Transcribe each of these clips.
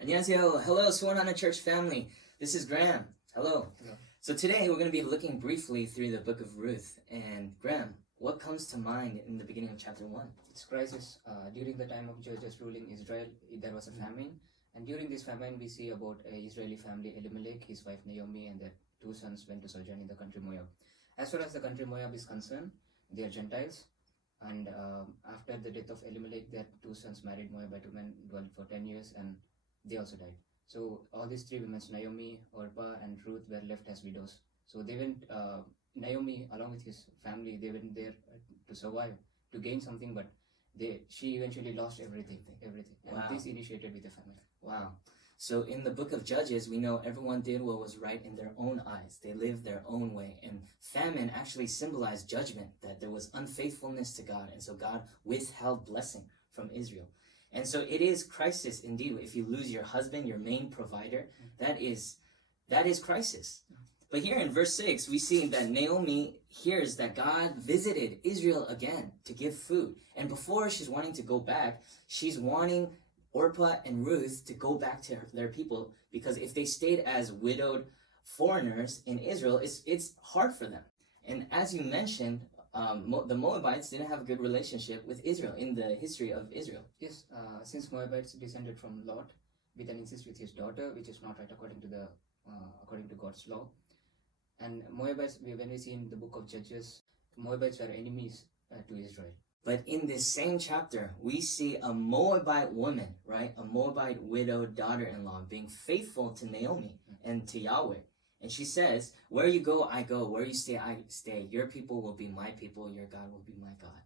안녕하세요. Hello, Swarnana Church family. This is Graham. Hello. Hello. So today we're going to be looking briefly through the book of Ruth. And Graham, what comes to mind in the beginning of chapter 1? It's crisis. During the time of Judges ruling Israel, there was a famine. And during this famine, we see about an Israeli family, Elimelech, his wife Naomi, and their two sons went to sojourn in the country Moab. As far as the country Moab is concerned, they are Gentiles. And after the death of Elimelech, their two sons married Moabite women, dwelled for 10 years, and they also died. So all these three women, Naomi, Orpah, and Ruth, were left as widows. So they went, Naomi, along with his family, they went there to survive, to gain something, but she eventually lost everything. Wow. And this initiated with the famine. Wow. So in the book of Judges, we know everyone did what was right in their own eyes. They lived their own way. And famine actually symbolized judgment, that there was unfaithfulness to God. And so God withheld blessing from Israel. And so it is crisis indeed. If you lose your husband, your main provider, that is crisis. But here in verse 6, we see that Naomi hears that God visited Israel again to give food. And before she's wanting to go back, she's wanting Orpah and Ruth to go back to their people, because if they stayed as widowed foreigners in Israel, it's hard for them. And as you mentioned, the Moabites didn't have a good relationship with Israel in the history of Israel. Yes, since Moabites descended from Lot with an incest with his daughter, which is not right according to God's law. And Moabites, when we see in the book of Judges, Moabites were enemies to Israel. But in this same chapter, we see a Moabite woman, right? A Moabite widowed daughter-in-law being faithful to Naomi and to Yahweh. And she says, where you go, I go. Where you stay, I stay. Your people will be my people. Your God will be my God.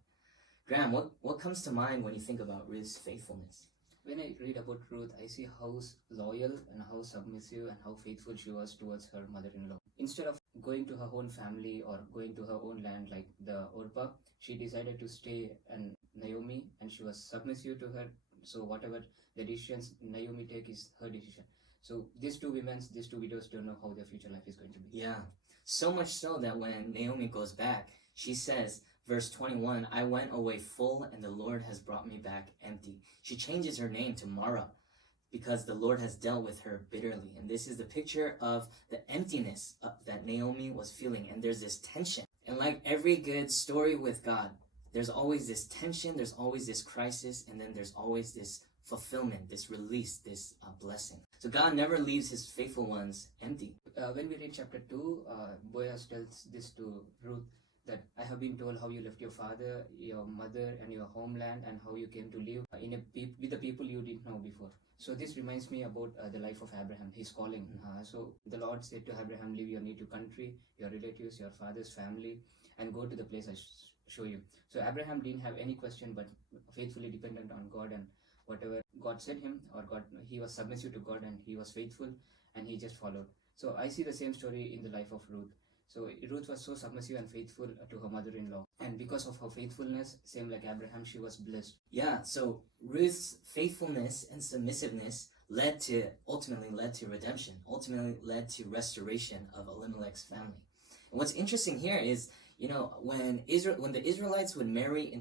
Graham, what comes to mind when you think about Ruth's faithfulness? When I read about Ruth, I see how loyal and how submissive and how faithful she was towards her mother-in-law. Instead of going to her own family or going to her own land like the Orpah, she decided to stay in Naomi, and she was submissive to her. So whatever the decisions Naomi take is her decision. So these two widows don't know how their future life is going to be. Yeah, so much so that when Naomi goes back, she says, verse 21, I went away full and the Lord has brought me back empty. She changes her name to Mara because the Lord has dealt with her bitterly. And this is the picture of the emptiness that Naomi was feeling. And there's this tension. And like every good story with God, there's always this tension, there's always this crisis, and then there's always this fulfillment, this release, this blessing. So God never leaves his faithful ones empty. When we read chapter 2, Boaz tells this to Ruth, that I have been told how you left your father, your mother, and your homeland, and how you came to live with the people you didn't know before. So this reminds me about the life of Abraham, his calling. So the Lord said to Abraham, leave your native country, your relatives, your father's family, and go to the place I show you. So Abraham didn't have any question, but faithfully dependent on God, and whatever God said him, he was submissive to God, and he was faithful, and he just followed. So I see the same story in the life of Ruth. So Ruth was so submissive and faithful to her mother-in-law. And because of her faithfulness, same like Abraham, she was blessed. Yeah, so Ruth's faithfulness and submissiveness ultimately led to redemption, ultimately led to restoration of Elimelech's family. And what's interesting here is, when the Israelites would marry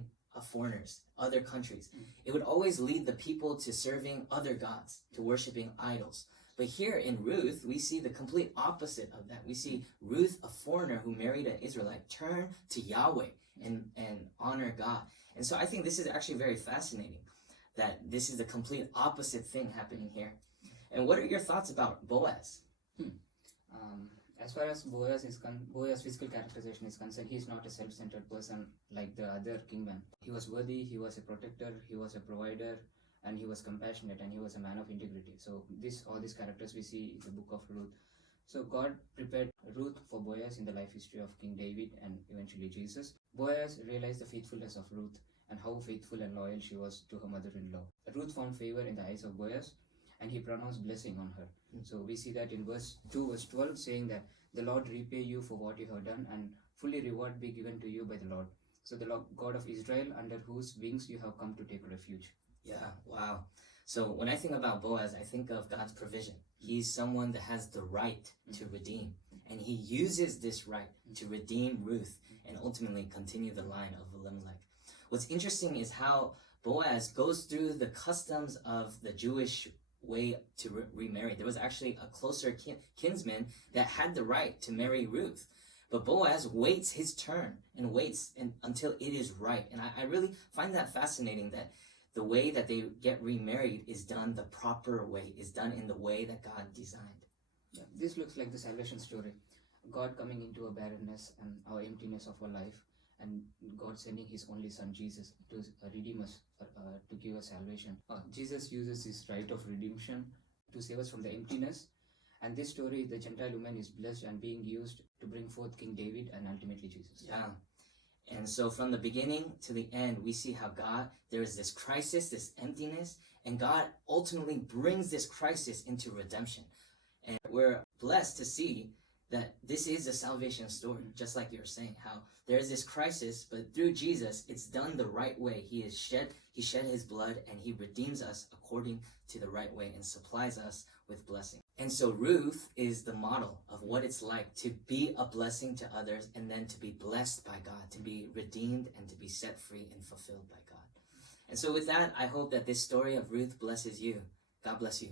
foreigners, other countries, it would always lead the people to serving other gods, to worshiping idols. But here in Ruth, we see the complete opposite of that. We see Ruth, a foreigner who married an Israelite, turn to Yahweh and honor God. And so I think this is actually very fascinating, that this is the complete opposite thing happening here. And what are your thoughts about Boaz? As far as Boaz's physical characterization is concerned, he is not a self-centered person like the other kingmen. He was worthy, he was a protector, he was a provider, and he was compassionate, and he was a man of integrity. So all these characters we see in the book of Ruth. So God prepared Ruth for Boaz in the life history of King David and eventually Jesus. Boaz realized the faithfulness of Ruth and how faithful and loyal she was to her mother-in-law. Ruth found favor in the eyes of Boaz, and he pronounced blessing on her. So we see that in verse 12, saying that the Lord repay you for what you have done, and fully reward be given to you by the Lord. So the Lord God of Israel, under whose wings you have come to take refuge. Yeah, wow. So when I think about Boaz, I think of God's provision. He's someone that has the right to redeem. And he uses this right to redeem Ruth and ultimately continue the line of Elimelech. What's interesting is how Boaz goes through the customs of the Jewish way to remarry. There was actually a closer kinsman that had the right to marry Ruth. But Boaz waits his turn and waits until it is right. And I really find that fascinating, that the way that they get remarried is done the proper way, is done in the way that God designed. Yeah, this looks like the salvation story. God coming into a barrenness and our emptiness of our life, and God sending his only son Jesus to redeem us, to give us salvation. Jesus uses his right of redemption to save us from the emptiness. And this story, the Gentile woman is blessed and being used to bring forth King David and ultimately Jesus. Yeah. And so from the beginning to the end, we see how there is this crisis, this emptiness, and God ultimately brings this crisis into redemption. And we're blessed to see that this is a salvation story, just like you were saying, how there is this crisis, but through Jesus, it's done the right way. He shed his blood, and he redeems us according to the right way and supplies us with blessing. And so Ruth is the model of what it's like to be a blessing to others, and then to be blessed by God, to be redeemed and to be set free and fulfilled by God. And so with that, I hope that this story of Ruth blesses you. God bless you.